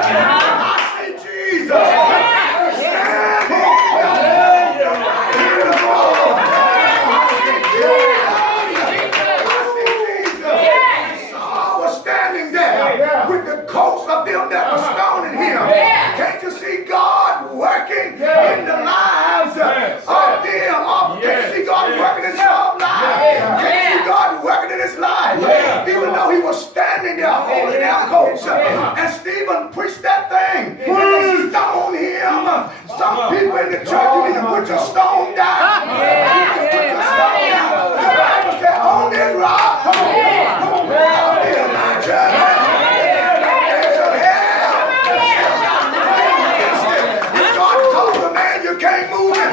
I see Jesus. Standing there with the coats of them that were stoning him. Can't you see God working in the lives of them? Can't you see God working in some lives? Can't you see God working in his life? Even though he was standing there holding their coats. And Stephen preached that thing. And they stoned him. Some people in the church, you need to put your stone down. You need to put your stone down. The Bible said, on this rock, come on, can't move it.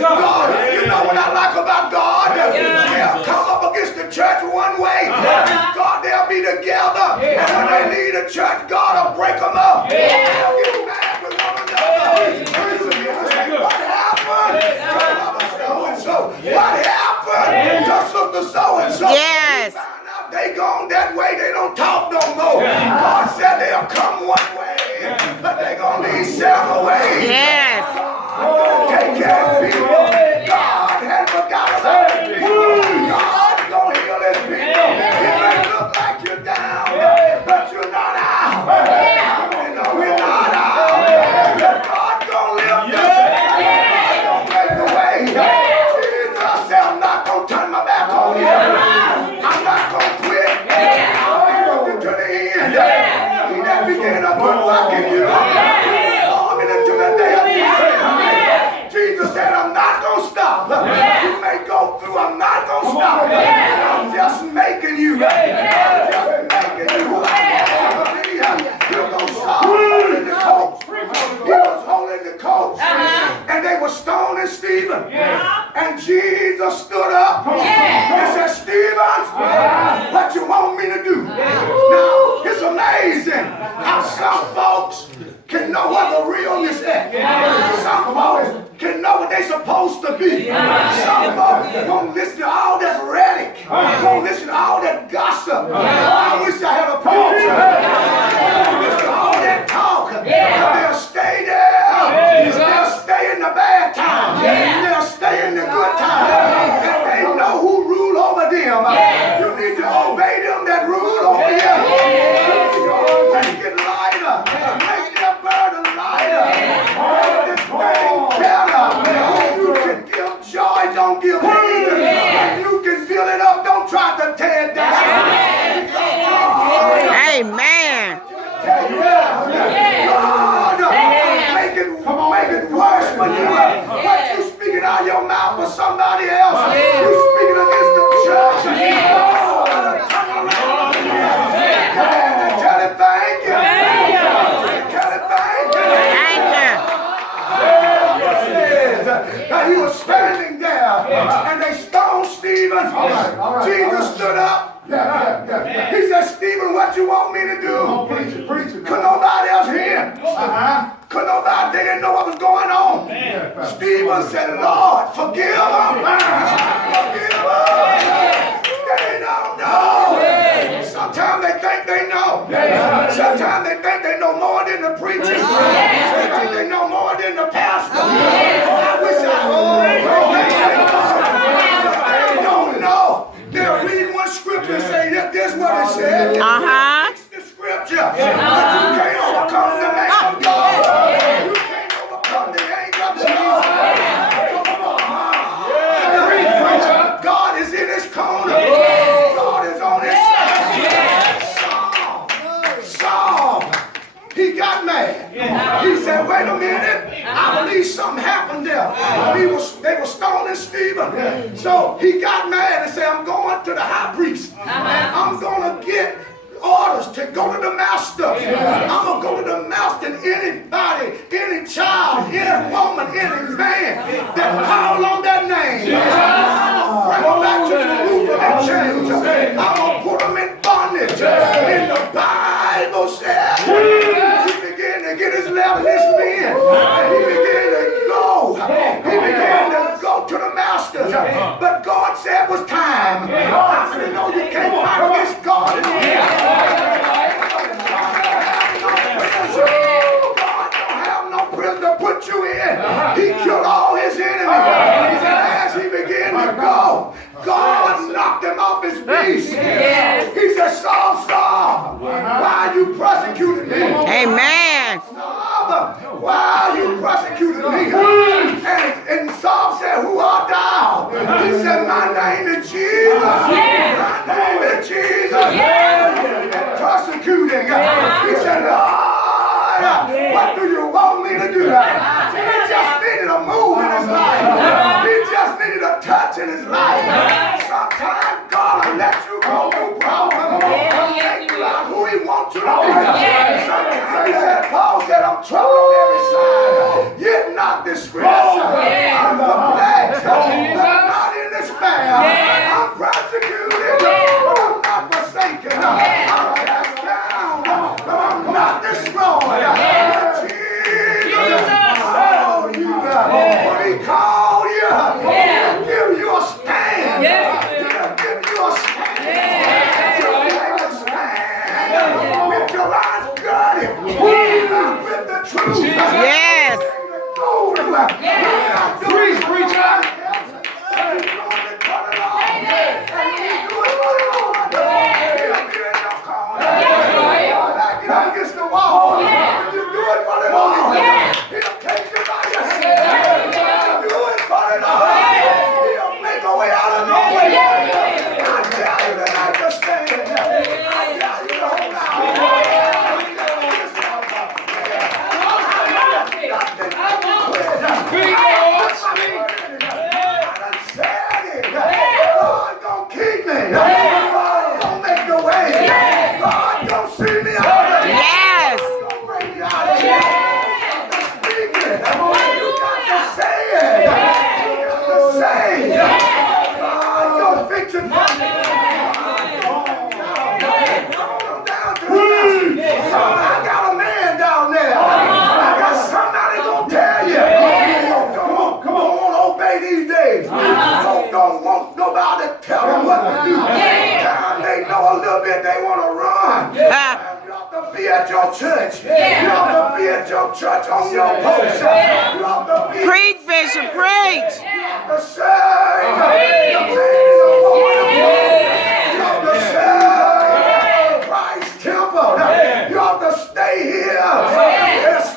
God, you know what I like about God? They'll come up against the church one way. God, they'll be together. And when they leave the church, God will break them up. They'll get mad with one another. What happened? So-and-so. What happened to Sister So-and-so? Yes. They gone that way, they don't talk no more. God said they'll come one way, but they gonna leave several ways. Yes. Take care of people. God had forgot about his people. God's gonna heal his people. It may look like you're down, but you're not out. We're not out. God's gonna lift us. God's gonna make the way. Jesus said, I'm not gonna turn my back on you. I'm not gonna quit. I'll be working to the end. He that began a good work in you, I'm into the day of Jesus. Jesus said, I'm not gonna stop. You may go through, I'm not gonna stop. I'm just making you. I'm just making you. You're gonna stop holding the coach. He was holding the coach. And they were stoning Stephen. And Jesus stood up and said, Stephen, what you want me to do? Now, it's amazing how some folks can know what the realness is. Some folks can know what they're supposed to be. Some folks won't listen to all that rhetoric. Won't listen to all that gossip. I wish I had a preacher. Won't listen to all that talk. They'll stay there. They'll stay in the bad times. They'll stay in the good times. And they know who rule over them. You need to obey them that rule over you. Make it lighter. Make their burden lighter. Make this thing better. You can give joy, don't give hatred. And you can build it up, don't try to tear it down. Amen. Make it worse when you speaking out your mouth for somebody else. You speaking against the church. Turn around and tell it thank you. Tell it thank you. Now he was standing there and they stoned Stephen. Jesus stood up. He said, Stephen, what you want me to do? Could nobody else hear? Could nobody, they didn't know what was going on. Stephen said, Lord, forgive them. Forgive them. They don't know. Sometimes they think they know. Sometimes they think they know more than the preacher. They think they know more than the pastor. I wish they don't know. They'll read one scripture and say, this is what it said. It's the scripture. But you can't overcome the man of God. You can't overcome the angel of God. God is in his corner. God is on his side. Saul, he got mad. He said, wait a minute. I believe something happened there. They were stoning Stephen. So he got mad and said, I'm going to the high priest. And I'm going to get orders to go to the master. I'm going to go to the master, and anybody, any child, any woman, any man that call on that name, I'm going to bring them back to Jerusalem and change. I'm going to put them in bondage. And the Bible said, he began to get his level, his men, and he began to go. He began to go to the masters. But God said it was time. How many know you can't knocked him off his beast. He said, Saul, Saul, why are you persecuting me? Amen. Saul, why are you persecuting me? And Saul said, who art thou? He said, my name is Jesus. My name is Jesus. Persecuting. He said, Lord, what do you want me to do? He just needed a move in his life. He just needed a touch in his life. Sometimes God will let you go through problems. Take you out who he wants you to be. Sometimes he said, Paul said, I'm troubled on every side, yet not distressed. I'm perplexed, but not in despair. I'm persecuted, but I'm not forsaken. I'm cast down, but I'm not destroyed. Jesus called you. When he called you, he'll give you a stand. He'll give you a stand. You'll take a stand with your eyes guarded, with the truth. Yes. Preach, preacher. Against the wall. You do it for the Lord. He'll take you by your hand. You do it for the Lord. He'll make a way out of no way. I tell you tonight to stand. I tell you to hold God gonna keep me. God gonna make the way. God gonna see me out. Yes. I got a man down there. I got somebody gonna tell you. Come on, obey these days. Folk don't want nobody to tell them what to do. Time they know a little bit, they want to run. You ought to be at your church. You ought to be at your church on your post. You ought to be. Preach, Bishop, preach. You ought to serve the man and the woman of God. You ought to serve Christ's temple. You ought to stay here.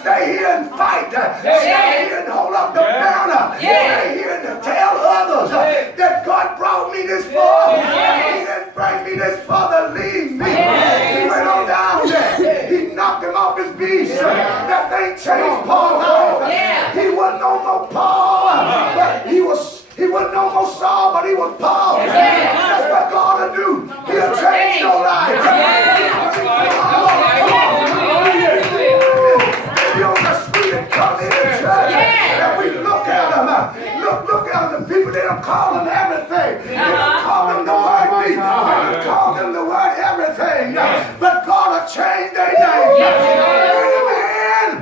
Stay here and fight. Stay here and hold up the banner. Stay here and tell others that God brought me this far. He didn't bring me this far to leave me. He went on down there. He knocked him off his beast. That thing changed Paul's life. He wasn't no more Paul, but he wasn't no more Saul, but he was Paul. That's what God will do. He'll change your life. Maybe on the street and come in the church, and we look at them. Look at them. The people, they don't call them everything. They don't call them the word me. They don't call them the word everything. But God will change their name.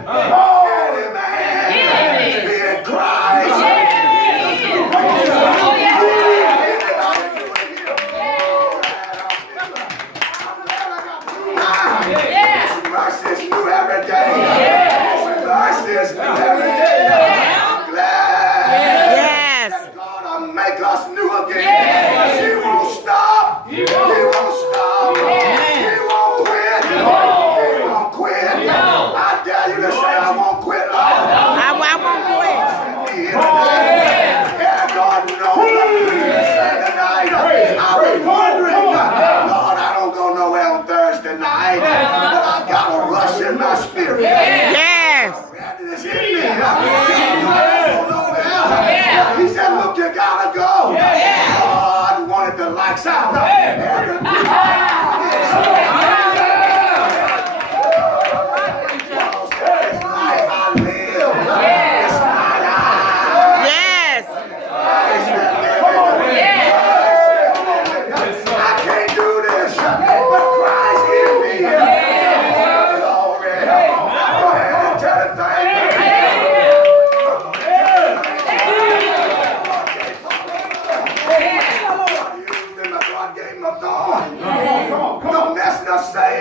Any man, be in Christ. Mercy is new every day. Mercy is new every day. I'm glad that God will make us new again. He won't stop. He won't stop. He won't quit. He won't quit. I dare you to say, I won't quit, Lord. I won't quit. Yeah, God knows what to say tonight. I was wondering, Lord, I don't go nowhere on Thursday night, but I got a rush in my spirit. Yes. It's in me. I don't go nowhere. He said, look, you gotta go. God wanted the lights out. God gave him a thorn. The messenger say